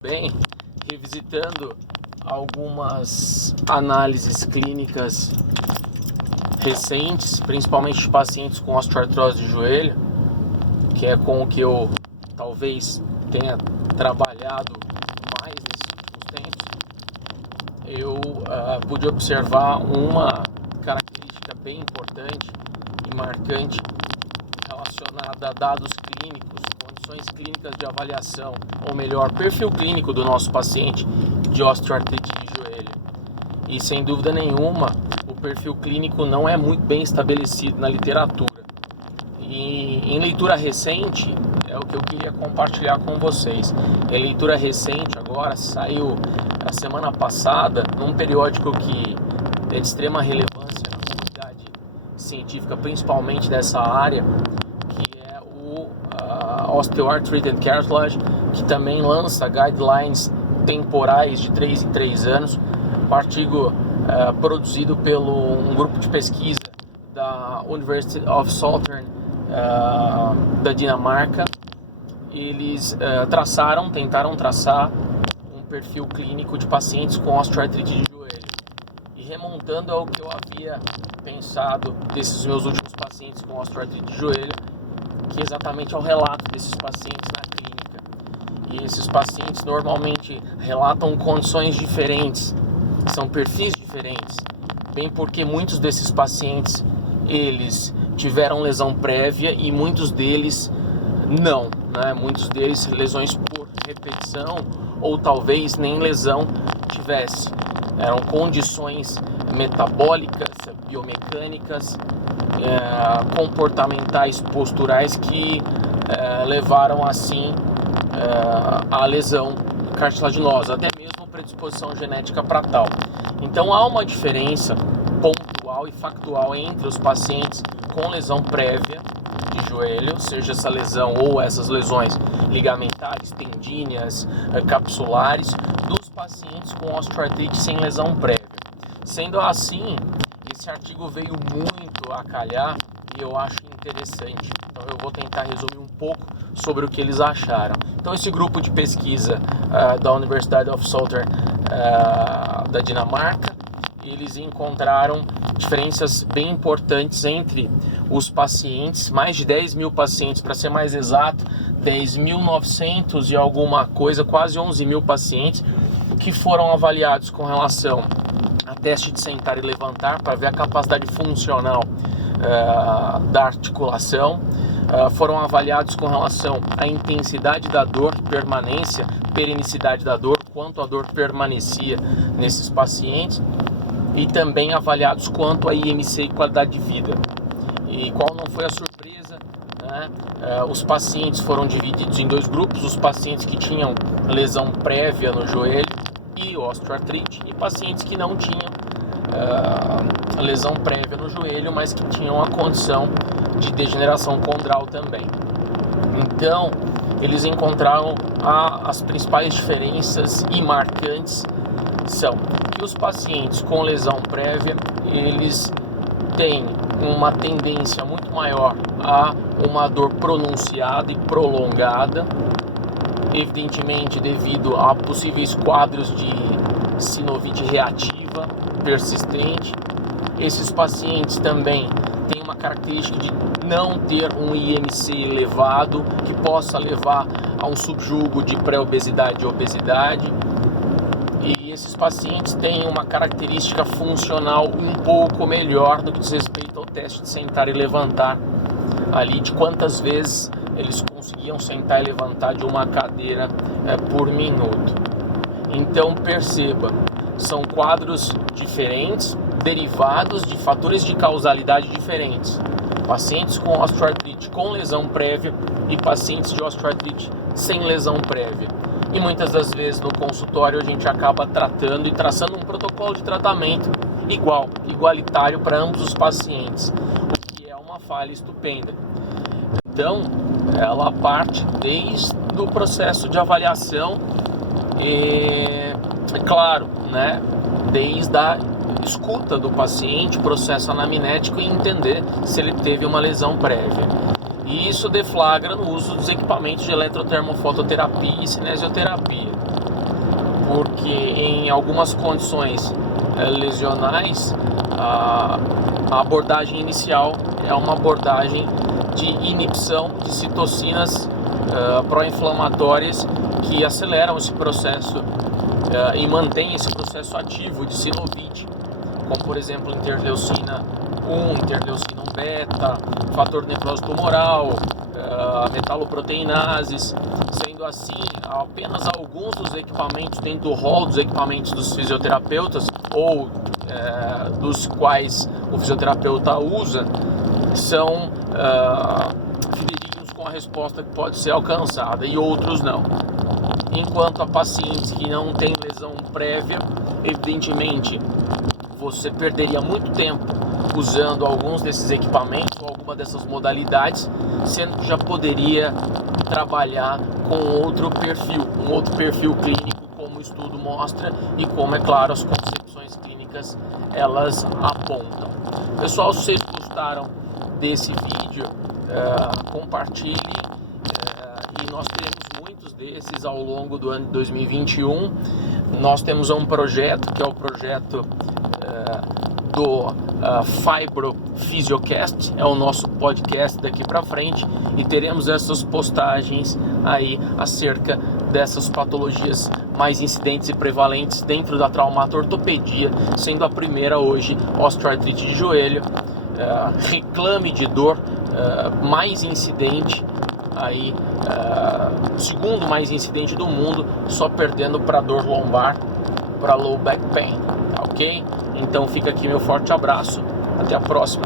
Bem, revisitando algumas análises clínicas recentes, principalmente de pacientes com osteoartrose de joelho, que é com o que eu talvez tenha trabalhado mais nesses últimos tempos, eu pude observar uma característica bem importante e marcante relacionada a dados clínicos, condições clínicas de avaliação, ou melhor, perfil clínico do nosso paciente de osteoartrite de joelho. E sem dúvida nenhuma, o perfil clínico não é muito bem estabelecido na literatura. E em leitura recente, é o que eu queria compartilhar com vocês. Em leitura recente, agora, saiu a semana passada, num periódico que é de extrema relevância na comunidade científica, principalmente dessa área, que é o Osteoarthritis and Cartilage, que também lança guidelines temporais de 3 em 3 anos, um artigo produzido pelo um grupo de pesquisa da University of Southern da Dinamarca. Eles tentaram traçar um perfil clínico de pacientes com osteoartrite de joelho. E remontando ao que eu havia pensado desses meus últimos pacientes com osteoartrite de joelho, que exatamente é o relato desses pacientes na clínica. E esses pacientes normalmente relatam condições diferentes, são perfis diferentes, bem porque muitos desses pacientes, eles tiveram lesão prévia e muitos deles não, né? Muitos deles lesões por repetição ou talvez nem lesão tivesse. Eram condições metabólicas, biomecânicas, comportamentais, posturais que levaram assim à lesão cartilaginosa, até mesmo predisposição genética para tal. Então há uma diferença pontual e factual entre os pacientes com lesão prévia de joelho, seja essa lesão ou essas lesões ligamentares, tendíneas, capsulares, dos pacientes com osteoartrite sem lesão prévia. Sendo assim, esse artigo veio muito a calhar e eu acho interessante. Então eu vou tentar resumir um pouco sobre o que eles acharam. Então esse grupo de pesquisa da University of Southern da Dinamarca, eles encontraram diferenças bem importantes entre os pacientes, mais de 10 mil pacientes, para ser mais exato, 10.900 e alguma coisa, quase 11 mil pacientes que foram avaliados com relação a teste de sentar e levantar para ver a capacidade funcional da articulação, foram avaliados com relação à intensidade da dor, permanência, perenicidade da dor, quanto a dor permanecia nesses pacientes, e também avaliados quanto a IMC e qualidade de vida. E qual não foi a surpresa, né? Os pacientes foram divididos em dois grupos: os pacientes que tinham lesão prévia no joelho e osteoartrite, e pacientes que não tinham lesão prévia no joelho, mas que tinham a condição de degeneração condral também. Então, eles encontraram as principais diferenças e marcantes são que os pacientes com lesão prévia, eles têm uma tendência muito maior a uma dor pronunciada e prolongada, evidentemente devido a possíveis quadros de sinovite reativa persistente. Esses pacientes também têm uma característica de não ter um IMC elevado, que possa levar a um subjugo de pré-obesidade e obesidade. E esses pacientes têm uma característica funcional um pouco melhor no que diz respeito ao teste de sentar e levantar, ali de quantas vezes eles conseguiam sentar e levantar de uma cadeira por minuto. Então perceba, são quadros diferentes, derivados de fatores de causalidade diferentes. Pacientes com osteoartrite com lesão prévia e pacientes de osteoartrite sem lesão prévia. E muitas das vezes no consultório a gente acaba tratando e traçando um protocolo de tratamento igualitário para ambos os pacientes, o que é uma falha estupenda. Então, ela parte desde o processo de avaliação e, é claro, né, desde a escuta do paciente, processo anamnético, e entender se ele teve uma lesão prévia. E isso deflagra no uso dos equipamentos de eletrotermofototerapia e cinesioterapia. em algumas condições lesionais, a abordagem inicial é uma abordagem de inibição de citocinas pró-inflamatórias que aceleram esse processo e mantêm esse processo ativo de sinovite, como por exemplo interleucina 1, interleucina 1 beta, fator de necrose tumoral, metaloproteinases. Sendo assim, apenas alguns dos equipamentos dentro do rol dos equipamentos dos fisioterapeutas ou dos quais o fisioterapeuta usa são fidedignos com a resposta que pode ser alcançada, e outros não. Enquanto a pacientes que não têm lesão prévia, evidentemente você perderia muito tempo usando alguns desses equipamentos ou alguma dessas modalidades, sendo que já poderia trabalhar com outro perfil clínico, como o estudo mostra e como, é claro, as concepções clínicas elas apontam. Pessoal, se vocês gostaram desse vídeo, compartilhe, e nós teremos muitos desses ao longo do ano de 2021. Nós temos um projeto que é o projeto do Fibro Physiocast, é o nosso podcast daqui para frente, e teremos essas postagens aí acerca dessas patologias mais incidentes e prevalentes dentro da traumato-ortopedia, sendo a primeira hoje osteoartrite de joelho, reclame de dor mais incidente aí, segundo mais incidente do mundo, só perdendo para dor lombar, para low back pain, tá ok? Então fica aqui meu forte abraço, até a próxima.